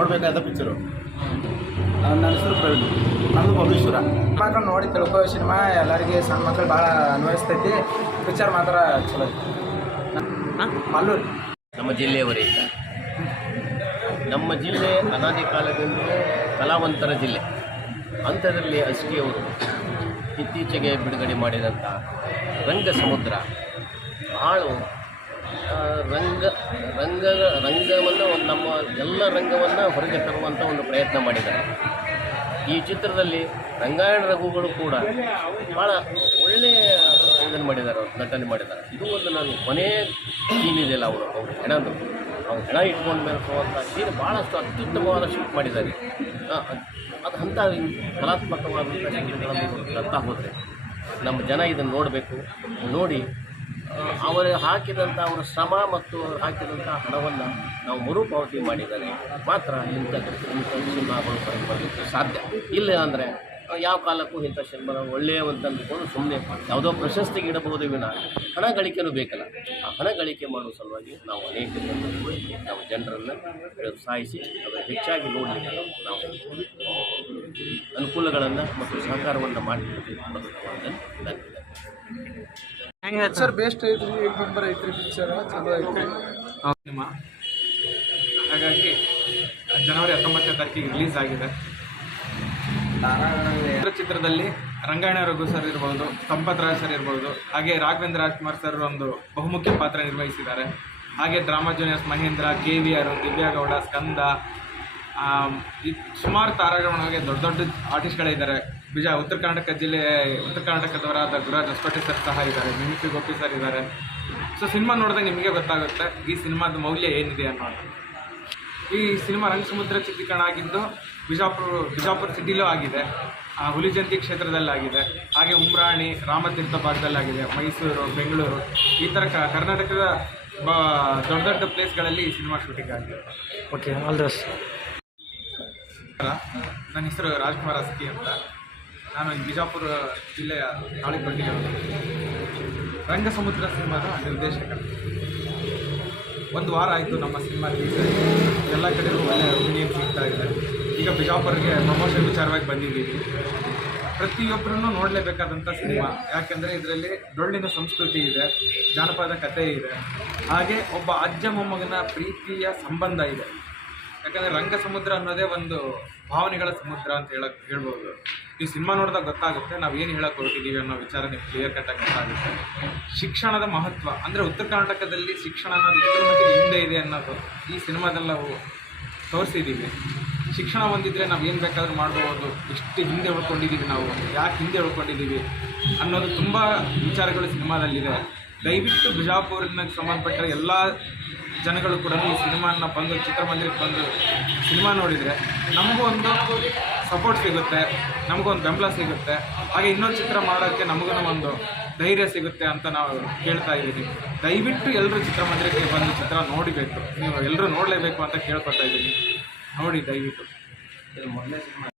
ನೋಡಬೇಕಾದ ಪಿಕ್ಚರು ನನ್ನ ಹೆಸರು ಪ್ರವೀಣ್. ನಮ್ಮದು ಬಬಲೇಶ್ವರ ಮಕ್ಕಳು ನೋಡಿ ತಿಳ್ಕೋ ಸಿನಿಮಾ ಎಲ್ಲರಿಗೆ ಸಣ್ಣ ಮಕ್ಕಳು ಭಾಳ ಅನ್ವಯಿಸ್ತೈತಿ. ಪಿಕ್ಚರ್ ಮಾತ್ರ ಚಲೋ ಮಲ್ಲೂರು ನಮ್ಮ ಜಿಲ್ಲೆಯವರಿಂದ ನಮ್ಮ ಜಿಲ್ಲೆ ಅನಾದಿ ಕಾಲದಿಂದಲೂ ಕಲಾವಂತರ ಜಿಲ್ಲೆ. ಅಂಥದ್ರಲ್ಲಿ ಅಸ್ಕಿಯವರು ಇತ್ತೀಚೆಗೆ ಬಿಡುಗಡೆ ಮಾಡಿದಂಥ ರಂಗ ಸಮುದ್ರ ಭಾಳು ರಂಗ ರಂಗ, ರಂಗವನ್ನು ಒಂದು ನಮ್ಮ ಎಲ್ಲ ರಂಗವನ್ನು ಹೊರಗೆ ತರುವಂಥ ಒಂದು ಪ್ರಯತ್ನ ಮಾಡಿದ್ದಾರೆ. ಈ ಚಿತ್ರದಲ್ಲಿ ರಂಗಾಯಣ ರಘುಗಳು ಕೂಡ ಭಾಳ ಒಳ್ಳೆಯ ಇದನ್ನು ಮಾಡಿದ್ದಾರೆ, ಅವರು ನಟನೆ ಮಾಡಿದ್ದಾರೆ. ಇದು ಒಂದು ನಾನು ಕೊನೆ ಸೀನ್ ಇದೆಯಲ್ಲ ಅವರು, ಅವ್ರು ಹೆಣದು. ಅವ್ರು ಹೆಣ ಇಟ್ಕೊಂಡು ಮೇಲ್ಕೊಳ್ಳುವಂಥ ಸೀನ್ ಭಾಳಷ್ಟು ಅತ್ಯುತ್ತಮವಾದ ಶೂಟ್ ಮಾಡಿದ್ದಾರೆ. ಅದ್- ಅಂಥ ಕಲಾತ್ಮಕವಾದಂಥ ಶೂಟ್ಗಳನ್ನು ಹೋದರೆ ನಮ್ಮ ಜನ ಇದನ್ನು ನೋಡಬೇಕು. ನೋಡಿ ಅವರು ಹಾಕಿದಂಥ ಅವರ ಶ್ರಮ ಮತ್ತು ಹಾಕಿದಂಥ ಹಣವನ್ನು ನಾವು ಮರುಪಾವತಿ ಮಾಡಿದರೆ ಮಾತ್ರ ಇಂಥ ಇಂಥ ಸಿನಿಮಾಗಳು ಸಾಧ್ಯ. ಇಲ್ಲ ಅಂದರೆ ಯಾವ ಕಾಲಕ್ಕೂ ಇಂಥ ಶಂಬಲ ಒಳ್ಳೆಯ ಅಂತ ಅಂದ್ಕೊಂಡು ಸುಮ್ಮನೆ ಯಾವುದೋ ಪ್ರಶಸ್ತಿಗೆ ಇಡಬಹುದು ವಿನ ಹಣ ಗಳಿಕೆನೂ ಬೇಕಲ್ಲ. ಆ ಹಣ ಗಳಿಕೆ ಮಾಡುವ ಸಲುವಾಗಿ ನಾವು ಅನೇಕ ನಾವು ಜನರನ್ನು ಪ್ರೋತ್ಸಾಹಿಸಿ ಅದನ್ನು ಹೆಚ್ಚಾಗಿ ನೋಡಲಿಕ್ಕೆ ನಾವು ಅನುಕೂಲಗಳನ್ನು ಮತ್ತು ಸಹಕಾರವನ್ನು ಧನ್ಯವಾದ ಪಿಕ್ಚರ್ ಬೆಸ್ಟ್ ಐತ್ರಿ? ನಂಬರ್ ಐತ್ರಿ ಪಿಕ್ಚರ್ ಚಲೋ ಐತ್ರಿ? ಸಿನಿಮಾ ಹಾಗಾಗಿ ಜನವರಿ ಹತ್ತೊಂಬತ್ತನೇ ತಾರೀಕಿಗೆ ರಿಲೀಸ್ ಆಗಿದೆ. ಚಿತ್ರ ಚಿತ್ರದಲ್ಲಿ ರಂಗಾಯಣ ರಘು ಸರ್ ಇರ್ಬೋದು, ಸಂಪತ್ ರಾಜ್ ಸರ್ ಇರ್ಬೋದು, ಹಾಗೆ ರಾಘವೇಂದ್ರ ರಾಜ್ಕುಮಾರ್ ಸರ್ ಒಂದು ಬಹುಮುಖ್ಯ ಪಾತ್ರ ನಿರ್ವಹಿಸಿದ್ದಾರೆ. ಹಾಗೆ drama juniors Mahendra K V R Divya Gowda Skanda ಸುಮಾರು ತಾರಾಗಣವಾಗಿ ದೊಡ್ಡ ದೊಡ್ಡ ಆರ್ಟಿಸ್ಟ್ಗಳಿದ್ದಾರೆ ಬಿಜ, ಉತ್ತರ ಕರ್ನಾಟಕ ಜಿಲ್ಲೆ, ಉತ್ತರ ಕರ್ನಾಟಕದವರಾದ ಗುರುರಾಜ್ ಹೊಸಕೋಟೆ ಸರ್ ಸಹ ಇದ್ದಾರೆ, ಮಿಮಿಕ್ರಿ ಗೋಪಿ ಸರ್ ಇದ್ದಾರೆ. ಸೊ ಸಿನಿಮಾ ನೋಡಿದಾಗ ನಿಮಗೆ ಗೊತ್ತಾಗುತ್ತೆ, ಈ ಸಿನಿಮಾದ ಮೌಲ್ಯ ಏನಿದೆ ಅನ್ನೋದು. ಈ ಸಿನಿಮಾ ರಂಗಸಮುದ್ರ ಚಿತ್ರೀಕರಣ ಆಗಿದ್ದು ಬಿಜಾಪುರ ಬಿಜಾಪುರ ಸಿಟಿಲೂ ಆಗಿದೆ. ಹುಲಿಜಂತಿ ಕ್ಷೇತ್ರದಲ್ಲಾಗಿದೆ. ಹಾಗೆ ಉಮ್ರಾಣಿ ರಾಮತೀರ್ಥ ಭಾಗದಲ್ಲಾಗಿದೆ ಮೈಸೂರು ಬೆಂಗಳೂರು. ಈ ಥರ ಕರ್ನಾಟಕದ ಬ ದೊಡ್ಡ ದೊಡ್ಡ ಪ್ಲೇಸ್ಗಳಲ್ಲಿ ಈ ಸಿನಿಮಾ ಶೂಟಿಂಗ್ ಆಗಿದೆ. ಓಕೆ ಆಲ್ ದಸ್ ನನ್ನ ಹೆಸರು ರಾಜ್ಕುಮಾರ್ ಅಸ್ಕಿ ಅಂತ. ನಾನು ಬಿಜಾಪುರ ಜಿಲ್ಲೆಯ ತಾಳಿಕೊಂಡಿರೋದು ರಂಗಸಮುದ್ರ ಸಿನಿಮಾದ ನಿರ್ದೇಶಕ. ಒಂದು ವಾರ ಆಯಿತು ನಮ್ಮ ಸಿನಿಮಾ ರಿಲೀಸ್ ಎಲ್ಲ ಕಡೆಗೂ ಒಳ್ಳೆಯ ಒಪಿನಿಯನ್ ಸಿಗ್ತಾ ಇದೆ. ಈಗ ಬಿಜಾಪುರ್ಗೆ ಪ್ರಮೋಷನ್ ವಿಚಾರವಾಗಿ ಬಂದಿದ್ದೀವಿ ಪ್ರತಿಯೊಬ್ಬರೂ ನೋಡಲೇಬೇಕಾದಂಥ ಸಿನಿಮಾ. ಯಾಕೆಂದರೆ ಇದರಲ್ಲಿ ಡೊಳ್ಳಿನ ಸಂಸ್ಕೃತಿ ಇದೆ, ಜಾನಪದ ಕಥೆ ಇದೆ, ಹಾಗೆ ಒಬ್ಬ ಅಜ್ಜ ಮೊಮ್ಮಗನ ಪ್ರೀತಿಯ ಸಂಬಂಧ ಇದೆ. ಯಾಕಂದರೆ ರಂಗ ಸಮುದ್ರ ಅನ್ನೋದೇ ಒಂದು ಭಾವನೆಗಳ ಸಮುದ್ರ ಅಂತ ಹೇಳಕ್ ಹೇಳ್ಬೋದು. ಈ ಸಿನಿಮಾ ನೋಡಿದಾಗ ಗೊತ್ತಾಗುತ್ತೆ ನಾವು ಏನು ಹೇಳಕ್ಕೆ ಹೊರಟಿದ್ದೀವಿ ಅನ್ನೋ ವಿಚಾರ ನಿಮ್ಗೆ ಕ್ಲಿಯರ್ ಕಟ್ಟಾಗಿ ಗೊತ್ತಾಗುತ್ತೆ. ಶಿಕ್ಷಣದ ಮಹತ್ವ, ಅಂದರೆ ಉತ್ತರ ಕರ್ನಾಟಕದಲ್ಲಿ ಶಿಕ್ಷಣ ಅನ್ನೋದು ಎಷ್ಟರ ಮಟ್ಟಿಗೆ ಹಿಂದೆ ಇದೆ ಅನ್ನೋದು ಈ ಸಿನಿಮಾದಲ್ಲಿ ನಾವು ತೋರಿಸಿದ್ದೀವಿ ಶಿಕ್ಷಣ ಹೊಂದಿದ್ರೆ ನಾವು ಏನು ಬೇಕಾದರೂ ಮಾಡ್ಬೋದು. ಎಷ್ಟು ಹಿಂದೆ ಉಳ್ಕೊಂಡಿದ್ದೀವಿ ನಾವು, ಯಾಕೆ ಹಿಂದೆ ಉಳ್ಕೊಂಡಿದ್ದೀವಿ ಅನ್ನೋದು ತುಂಬ ವಿಚಾರಗಳು ಸಿನಿಮಾದಲ್ಲಿದೆ ದಯವಿಟ್ಟು ಬಿಜಾಪುರಿನ ಸಂಬಂಧಪಟ್ಟ ಎಲ್ಲ ಜನಗಳು ಕೂಡ ಈ ಸಿನಿಮಾನ ಬಂದು, ಚಿತ್ರಮಂದಿರಕ್ಕೆ ಬಂದು ಸಿನಿಮಾ ನೋಡಿದರೆ ನಮಗೂ ಒಂದು ಸಪೋರ್ಟ್ ಸಿಗುತ್ತೆ, ನಮಗೂ ಒಂದು ಬೆಂಬಲ ಸಿಗುತ್ತೆ. ಹಾಗೆ ಇನ್ನೊಂದು ಚಿತ್ರ ಮಾಡೋಕ್ಕೆ ನಮಗೂ ಒಂದು ಧೈರ್ಯ ಸಿಗುತ್ತೆ ಅಂತ ನಾವು ಕೇಳ್ತಾ ಇದ್ದೀವಿ. ದಯವಿಟ್ಟು ಎಲ್ಲರೂ ಚಿತ್ರಮಂದಿರಕ್ಕೆ ಬಂದು ಚಿತ್ರ ನೋಡಬೇಕು. ನೀವು ಎಲ್ಲರೂ ನೋಡಲೇಬೇಕು ಅಂತ ಕೇಳ್ಕೊತಾ ಇದ್ದೀನಿ ನೋಡಿ ದಯವಿಟ್ಟು. ಮೊದಲನೇ ಸಿನಿಮಾ